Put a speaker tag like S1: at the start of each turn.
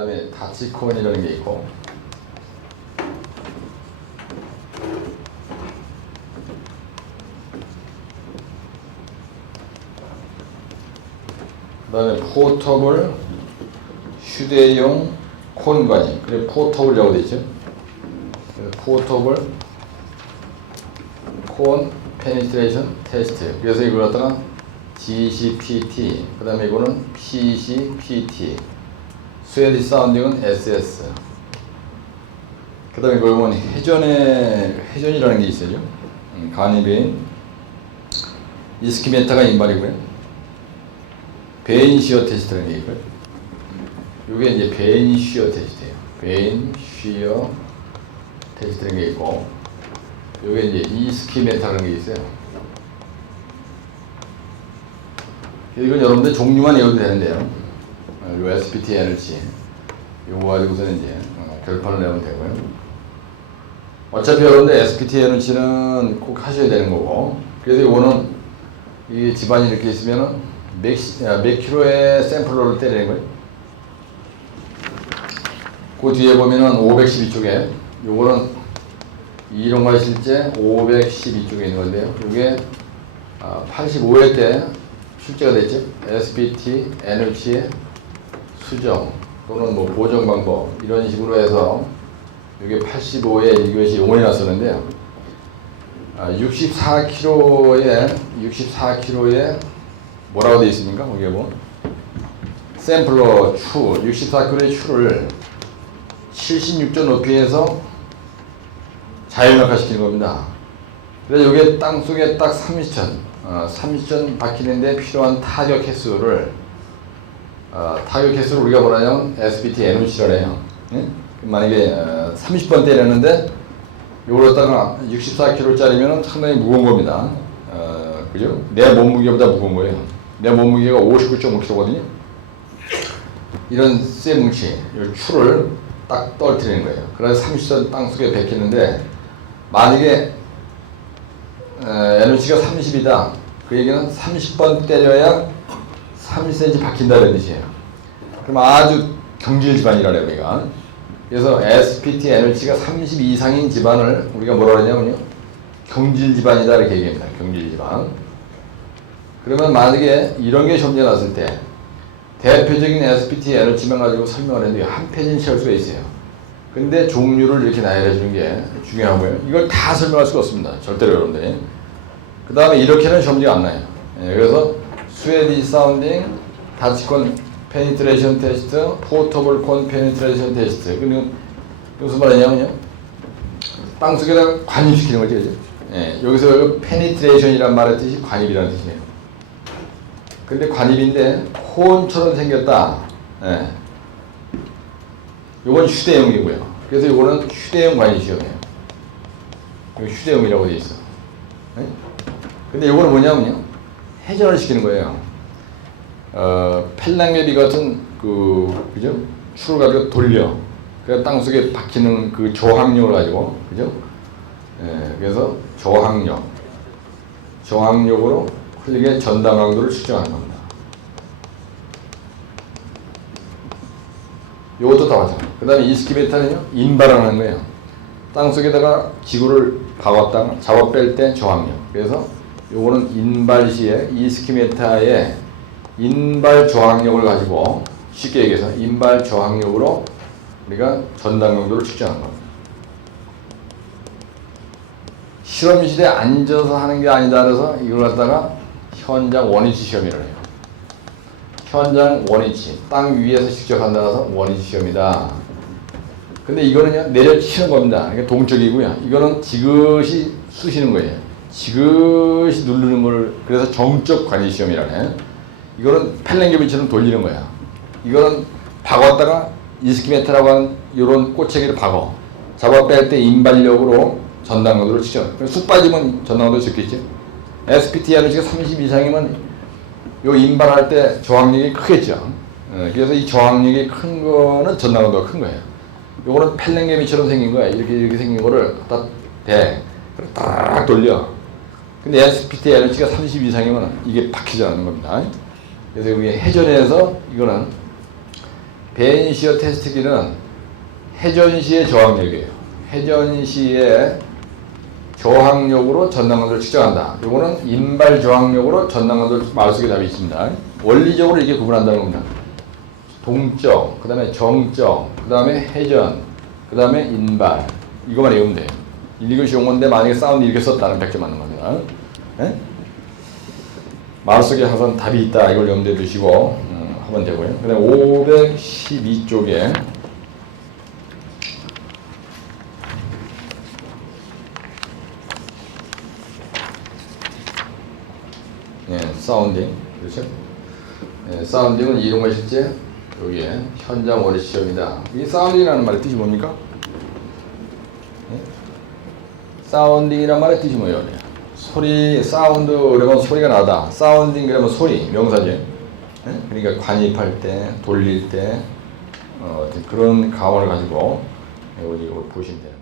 S1: 그다음에 다치코인이라는 게 있고 그다음에 포터블 휴대용 콘관이 그래 포터블이라고 돼 있죠. 포터블 콘 페니트레이션 테스트. 그래서 이걸 갖다가 GCPT, 그 다음에 이거는 PCPT, 스웨디 사운딩은 SS. 그 다음에 이거 보면 회전의, 회전이라는 게 있어요. 음, 간이베인, 이스키메타가 인발이고요. 베인 시어 테스트라는 게 있고요. 이게 이제 베인 시어 테스트예요. 베인 시어 테스트라는 게 있고, 요게 이제 이스키메타라는 게 있어요. 이건 여러분들 종류만 외워도 되는데요. 어, 요 SPT 에너지 요거 가지고서는 이제 어, 결판을 내면 되고요. 어차피 여러분들 SPT 에너지는 꼭 하셔야 되는 거고 그래서 요거는 이 집안이 이렇게 있으면은 몇, 시- 아, 몇 킬로의 샘플러를 때리는 거예요. 그 뒤에 보면은 512쪽에 요거는 이론과 실제 512쪽에 있는 건데요. 이게 85회 때 출제가 됐죠. SPT, NH의 수정 또는 뭐 보정 방법 이런 식으로 해서 이게 85에 이것이 용어이 났었는데요. 64kg에 64kg에 뭐라고 되어 있습니까? 거기에 뭐 샘플러 추 64kg의 추를 76점 높이에서 자연낙하시키는 겁니다. 그래서 이게 땅 속에 딱 30천, 어, 30천 박히는데 필요한 타격 횟수를 어, 타격 횟수를 우리가 뭐라냐면 SBT NOC라고 해요. 예? 만약에 어, 30번 때렸는데 이걸 갖다가 64kg짜리면 상당히 무거운 겁니다. 어, 그죠? 내 몸무게보다 무거운 거예요. 내 몸무게가 59.5kg거든요. 이런 쇠 뭉치, 이 추를 딱 떨어뜨리는 거예요. 그래서 30선 땅 속에 베끼는데 만약에 에너지가 30이다. 그 얘기는 30번 때려야 30cm 박힌다는 뜻이에요. 그럼 아주 경질 집안이라는 우리가. 그래서 SPT 에너지가 30 이상인 집안을 우리가 뭐라 그러냐면요. 경질 집안이다 이렇게 얘기합니다. 경질 집안. 그러면 만약에 이런 게 점재 났을 때 대표적인 SPT 에너지만 가지고 설명을 했는데 한 페이지는 채울 수가 있어요. 근데 종류를 이렇게 나열해 주는 게 중요하고요. 이걸 다 설명할 수가 없습니다. 절대로 여러분들. 그 다음에 이렇게는 점지가 안 나요. 예, 그래서 스웨디 사운딩, 다치콘 페니트레이션 테스트, 포터블 콘 페니트레이션 테스트. 그리고 무슨 말이냐면요. 땅 속에다가 관입시키는 거죠. 예, 여기서 페니트레이션이란 말의 뜻이 관입이라는 뜻이에요. 근데 관입인데 콘처럼 생겼다. 예. 요건 휴대용이고요. 그래서 요거는 휴대용 관이 시험이에요. 휴대용이라고 돼 있어. 예? 근데 요거는 뭐냐면요. 회전을 시키는 거예요. 어, 펠랑메비 같은 그, 그죠? 추를 가지고 돌려. 그래서 땅 속에 박히는 그 저항력을 가지고, 그죠? 예, 그래서 저항력. 저항력으로 흘리게 전당 강도를 측정하는 겁니다. 요것도 다 마찬가지. 그 다음에 이스키메타는요, 인발하는 거예요. 땅 속에다가 지구를 박았다가 잡아 뺄 때 저항력. 그래서 요거는 인발 시에 이스키메타의 인발 저항력을 가지고 쉽게 얘기해서 인발 저항력으로 우리가 전당 강도를 측정하는 겁니다. 실험실에 앉아서 하는 게 아니다 그래서 이걸 갖다가 현장 원위치 시험이라고 해요. 현장 원위치, 땅 위에서 직접 한다서 원위치 시험이다. 근데 이거는요 내려치는 겁니다. 이게 동적이고요. 이거는 지그시 쑤시는 거예요. 지그시 누르는 걸 그래서 정적 관리 시험이라네. 이거는 펠랭게비처럼 돌리는 거야. 이거는 박았다가 이스키메타라고 하는 이런 꼬챙이를 박어. 잡아 뺄 때 인발력으로 전당강도를 치죠. 쑥 빠지면 전당강도 적겠죠. SPT 에너지가 30 이상이면 요 인발할 때 저항력이 크겠죠. 어, 그래서 이 저항력이 큰 거는 전당강도가 큰 거예요. 요거는 펠랭게미처럼 생긴 거야. 이렇게 이렇게 생긴 거를 딱 대. 딱 돌려. 근데 SPT 에너지가 30 이상이면 이게 박히지 않는 겁니다. 그래서 이게 회전해서 이거는 벤시어 테스트기는 회전시의 저항력이에요. 회전시의 저항력으로 전당간도를 측정한다. 이거는 인발 저항력으로 전당간도를 마우스에 답이 있습니다. 원리적으로 이렇게 구분한다는 겁니다. 동적, 그 다음에 정적, 그 다음에 회전, 그 다음에 인발. 이거만 외우면 돼요. 이것이 용어인데 만약에 사운드 이렇게 썼다는 100점 맞는 겁니다. 예? 마음속에 항상 답이 있다. 이걸 염두에 두시고 음, 하면 되고요. 그 다음에 512쪽에 예, 사운딩. 그렇죠? 예, 사운딩은 이런 것이 실제 여기에 현장 원리 시험이다. 이 사운딩이라는 말의 뜻이 뭡니까? 예? 사운딩이란 말의 뜻이 뭐예요? 소리, 사운드 그러면 소리가 나다. 사운딩 그러면 소리, 명사지. 예? 그러니까 관입할 때, 돌릴 때, 어, 그런 가원을 가지고 이거 보시면 돼요.